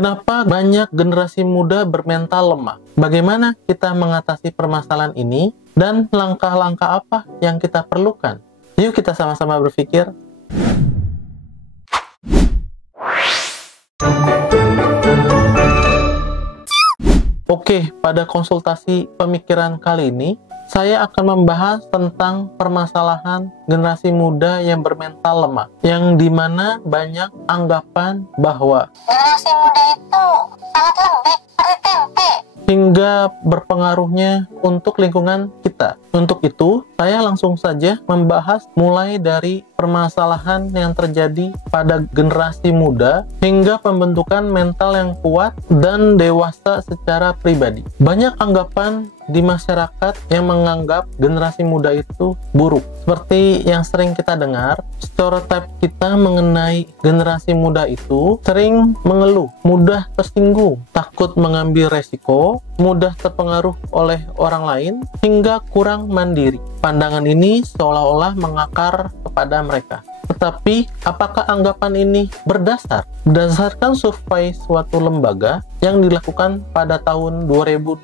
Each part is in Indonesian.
Kenapa banyak generasi muda bermental lemah? Bagaimana kita mengatasi permasalahan ini? Dan langkah-langkah apa yang kita perlukan? Yuk kita sama-sama berpikir. Oke, pada konsultasi pemikiran kali ini, saya akan membahas tentang permasalahan generasi muda yang bermental lemah, yang dimana banyak anggapan bahwa generasi muda itu sangat lembek seperti tempe, hingga berpengaruhnya untuk lingkungan kita. Untuk itu, saya langsung saja membahas mulai dari permasalahan yang terjadi pada generasi muda hingga pembentukan mental yang kuat dan dewasa secara pribadi. Banyak anggapan di masyarakat yang menganggap generasi muda itu buruk. Seperti yang sering kita dengar, stereotip kita mengenai generasi muda itu sering mengeluh, mudah tersinggung, takut mengambil resiko, mudah terpengaruh oleh orang lain, hingga kurang mandiri. Pandangan ini seolah-olah mengakar kepada mereka. Tetapi, apakah anggapan ini berdasar? Berdasarkan survei suatu lembaga yang dilakukan pada tahun 2022,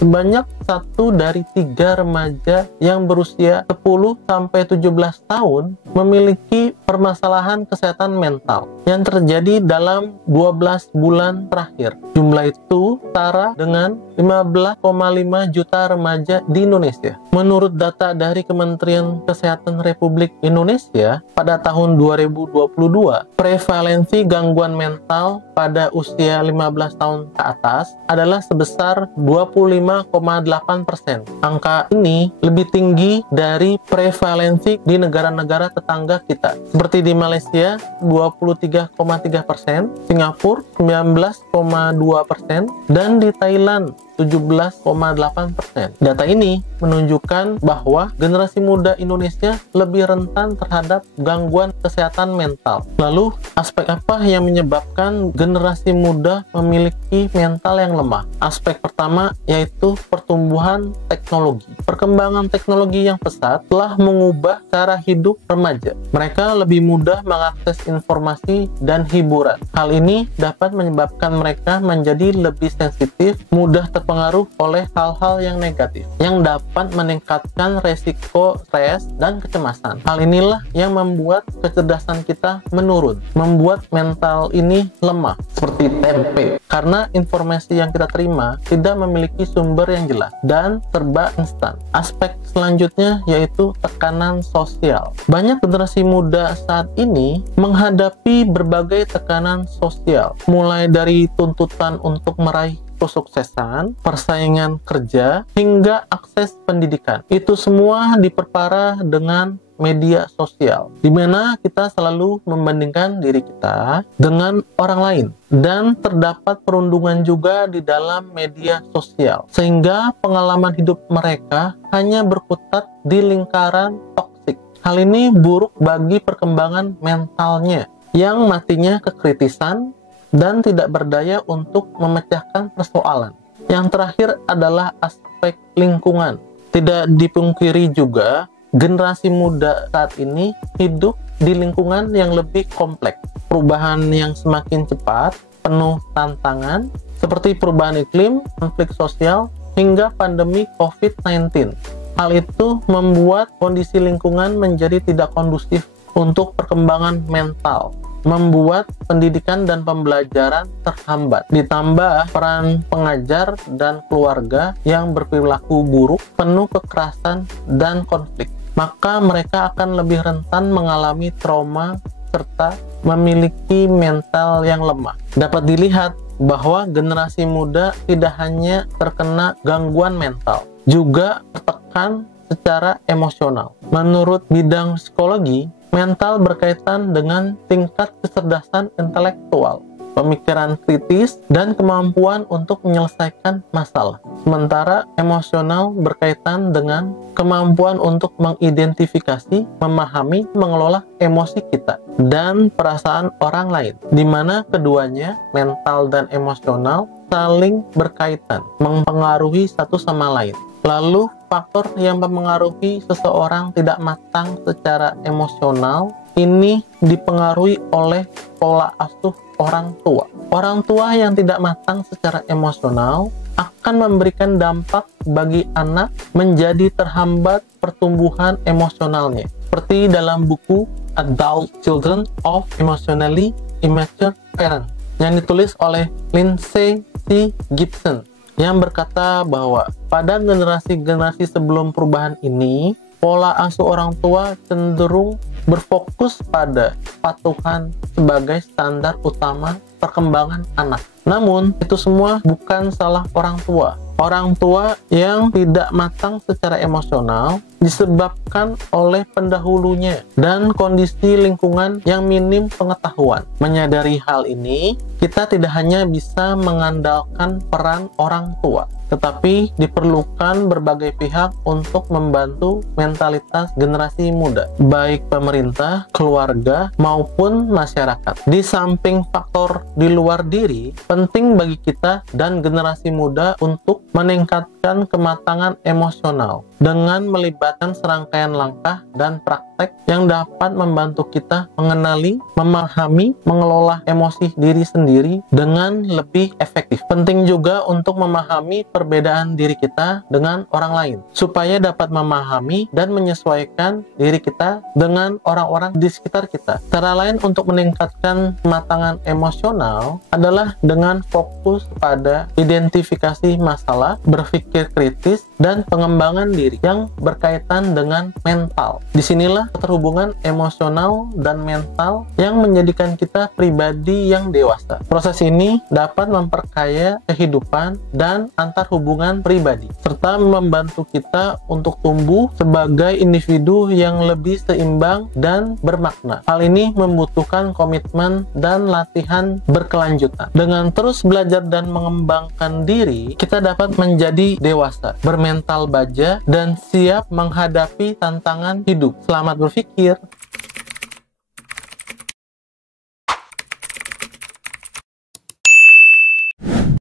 sebanyak 1 dari 3 remaja yang berusia 10-17 tahun memiliki permasalahan kesehatan mental yang terjadi dalam 12 bulan terakhir. Jumlah itu setara dengan 15,5 juta remaja di Indonesia. Menurut data dari Kementerian Kesehatan Republik Indonesia, pada tahun 2022, prevalensi gangguan mental pada usia 15 tahun ke atas adalah sebesar 25,8%. Angka ini lebih tinggi dari prevalensi di negara-negara tetangga kita, seperti di Malaysia 23,3%, Singapura 19,2%, dan di Thailand 17,8%. Data ini menunjukkan bahwa generasi muda Indonesia lebih rentan terhadap gangguan kesehatan mental. Lalu, aspek apa yang menyebabkan generasi muda memiliki mental yang lemah? Aspek pertama yaitu pertumbuhan teknologi. Perkembangan teknologi yang pesat telah mengubah cara hidup remaja. Mereka lebih mudah mengakses informasi dan hiburan. Hal ini dapat menyebabkan mereka menjadi lebih sensitif, mudah terpengaruh oleh hal-hal yang negatif, yang dapat meningkatkan resiko stres dan kecemasan. Hal inilah yang membuat kecerdasan kita menurun, membuat mental ini lemah, seperti tempe, karena informasi yang kita terima tidak memiliki sumber yang jelas dan serba instan. Aspek selanjutnya yaitu tekanan sosial. Banyak generasi muda saat ini menghadapi berbagai tekanan sosial, mulai dari tuntutan untuk meraih kesuksesan, persaingan kerja, hingga akses pendidikan. Itu semua diperparah dengan media sosial, di mana kita selalu membandingkan diri kita dengan orang lain, dan terdapat perundungan juga di dalam media sosial, sehingga pengalaman hidup mereka hanya berkutat di lingkaran toksik. Hal ini buruk bagi perkembangan mentalnya, yang matinya kekritisan dan tidak berdaya untuk memecahkan persoalan. Yang terakhir adalah aspek lingkungan. Tidak dipungkiri juga, generasi muda saat ini hidup di lingkungan yang lebih kompleks. Perubahan yang semakin cepat, penuh tantangan, seperti perubahan iklim, konflik sosial, hingga pandemi COVID-19. Hal itu membuat kondisi lingkungan menjadi tidak kondusif untuk perkembangan mental, membuat pendidikan dan pembelajaran terhambat. Ditambah peran pengajar dan keluarga yang berperilaku buruk, penuh kekerasan dan konflik, maka mereka akan lebih rentan mengalami trauma serta memiliki mental yang lemah. Dapat dilihat bahwa generasi muda tidak hanya terkena gangguan mental, juga tertekan secara emosional. Menurut bidang psikologi, mental berkaitan dengan tingkat kecerdasan intelektual, pemikiran kritis, dan kemampuan untuk menyelesaikan masalah. Sementara emosional berkaitan dengan kemampuan untuk mengidentifikasi, memahami, mengelola emosi kita, dan perasaan orang lain, di mana keduanya, mental dan emosional, saling berkaitan, mempengaruhi satu sama lain. Lalu, faktor yang mempengaruhi seseorang tidak matang secara emosional ini dipengaruhi oleh pola asuh orang tua. Orang tua yang tidak matang secara emosional akan memberikan dampak bagi anak menjadi terhambat pertumbuhan emosionalnya. Seperti dalam buku Adult Children of Emotionally Immature Parents yang ditulis oleh Lindsay C. Gibson, yang berkata bahwa pada generasi-generasi sebelum perubahan ini, pola asuh orang tua cenderung berfokus pada kepatuhan sebagai standar utama perkembangan anak. Namun, itu semua bukan salah orang tua. Orang tua yang tidak matang secara emosional disebabkan oleh pendahulunya dan kondisi lingkungan yang minim pengetahuan. Menyadari hal ini, kita tidak hanya bisa mengandalkan peran orang tua, tetapi diperlukan berbagai pihak untuk membantu mentalitas generasi muda, baik pemerintah, keluarga, maupun masyarakat. Di samping faktor di luar diri, penting bagi kita dan generasi muda untuk meningkatkan kematangan emosional dengan melibatkan serangkaian langkah dan praktek yang dapat membantu kita mengenali, memahami, mengelola emosi diri sendiri dengan lebih efektif. Penting juga untuk memahami perbedaan diri kita dengan orang lain, supaya dapat memahami dan menyesuaikan diri kita dengan orang-orang di sekitar kita. Cara lain untuk meningkatkan kematangan emosional adalah dengan fokus pada identifikasi masalah, berpikir kritis, dan pengembangan diri yang berkaitan dengan mental. Disinilah keterhubungan emosional dan mental yang menjadikan kita pribadi yang dewasa. Proses ini dapat memperkaya kehidupan dan antar hubungan pribadi, serta membantu kita untuk tumbuh sebagai individu yang lebih seimbang dan bermakna. Hal ini membutuhkan komitmen dan latihan berkelanjutan. Dengan terus belajar dan mengembangkan diri, kita dapat menjadi dewasa, bermental baja, dan siap menghadapi tantangan hidup. Selamat berpikir.